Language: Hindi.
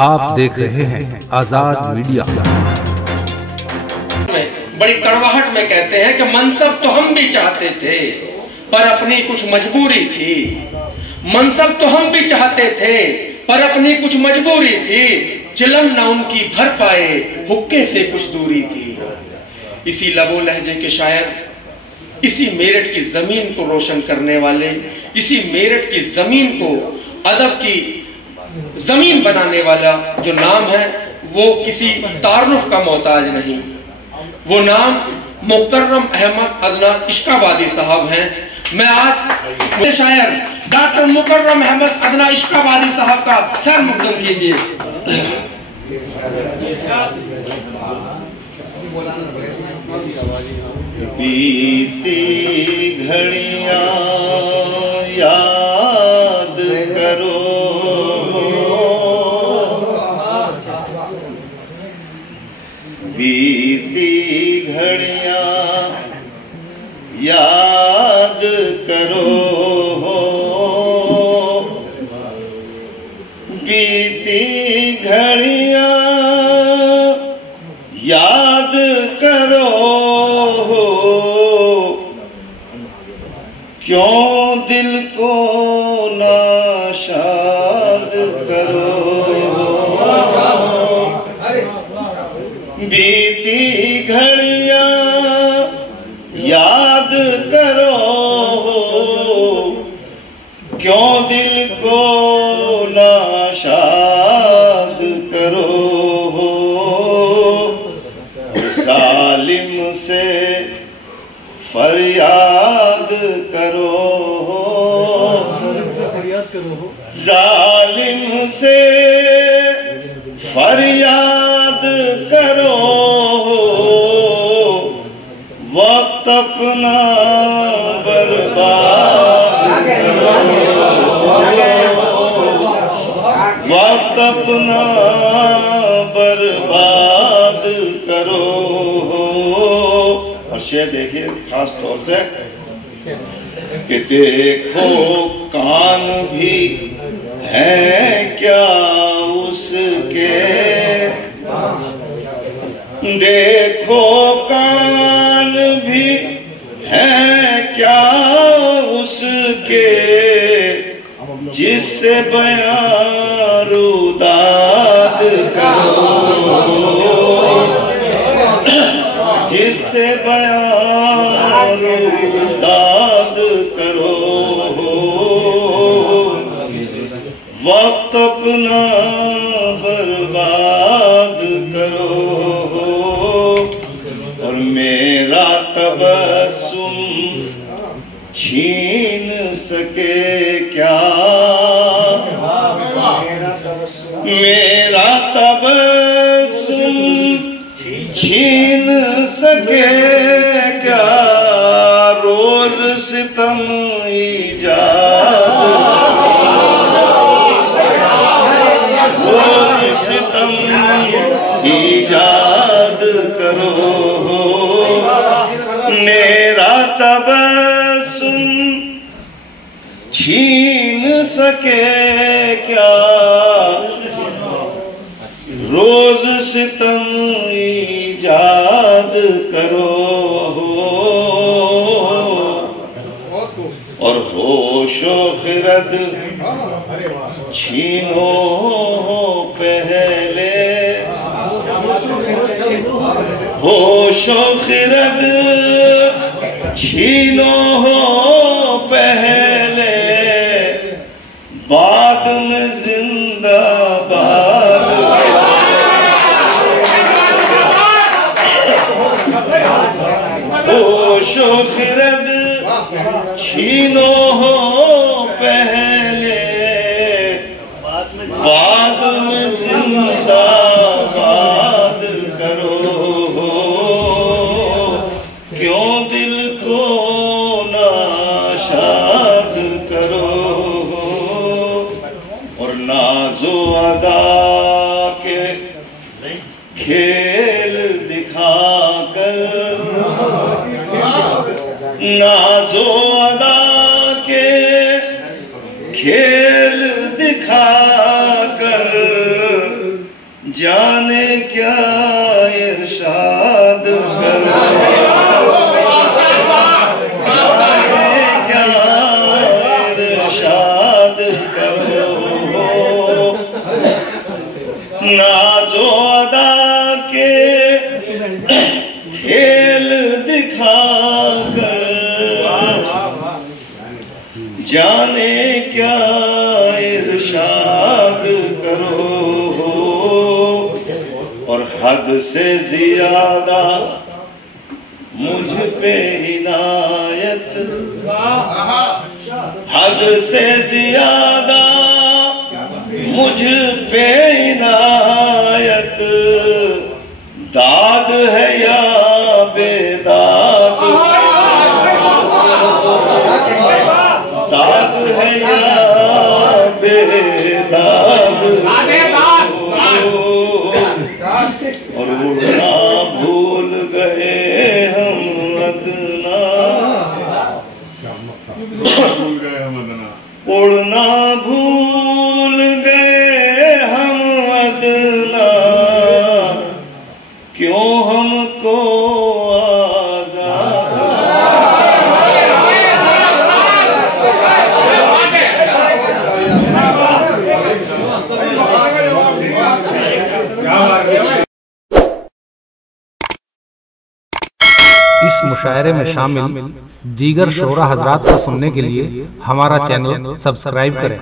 आप देख रहे हैं आजाद मीडिया। बड़ी कड़वाहट में कहते हैं कि मनसब तो हम भी चाहते थे पर अपनी कुछ मजबूरी थी। मनसब तो हम भी चाहते थे पर अपनी कुछ मजबूरी थी। चिलम न उनकी भर पाए हुक्के से कुछ दूरी थी। इसी लबो लहजे के शायर, इसी मेरठ की जमीन को रोशन करने वाले, इसी मेरठ की जमीन को अदब की जमीन बनाने वाला जो नाम है वो किसी तारुफ का मोहताज नहीं। वो नाम मुकर्रम अहमद अदना इश्काबादी साहब हैं। मैं आज शायर डॉक्टर मुकर्रम अहमद अदना इश्काबादी साहब का खैर मुक़द्दम कीजिए। बीती घड़ियां याद करो, बीती घड़ियां याद करो, बीती घड़ियां याद करो। क्यों दिल को नाशाद करो, बीती घड़ियां याद करो। क्यों दिल को नाशाद करो। जालिम से फरियाद करो, जालिम से फरियाद करो। वक्त अपना बर्बाद करो, वक्त अपना बर्बाद करो। और शेर देखिए खास तौर से कि देखो कान भी हैं क्या उसके, देखो कान भी हैं क्या उसके, जिससे बयां रुदाद करो, जिससे बयां रुदाद करो। वक्त अपना बर्बाद करो। और मेरा तबस्सुम छीन सके क्या, मेरा तबस्सुम छीन सके क्या। रोज सितम ईजाद, रोज सितम ईजाद करो। मेरा तबस्सुम छीन सके क्या। रोज सितम ईजाद करो। और होशो खिरद छीनो पहले, होशो खिरद छीनो पहले, बाद में जिंदाबाद। होशो खिरद छीनो हो पहले, बाद में जिंदाबाद करो। क्यों दिल को नाशाद करो। और नाजो अदा के खेल दिखाकर, नाजो अदा के खेल दिखा कर जाने क्या इरशाद करो, जाने क्या इरशाद करो, नाज़ो अदा के खेल दिखा कर, जाने क्या इरशाद करो, और हद से ज्यादा मुझ पे इनायत, हद से ज्यादा मुझ पे इनायत, दाद है या बेदाद, दाद है या बेदाद, और उड़ना भूल गए हम अदना, उड़ना भूल गए हम अदना, क्यों हमको आजाद। इस मुशायरे में शामिल दीगर शोरा हजरात को सुनने के लिए हमारा चैनल सब्सक्राइब करें।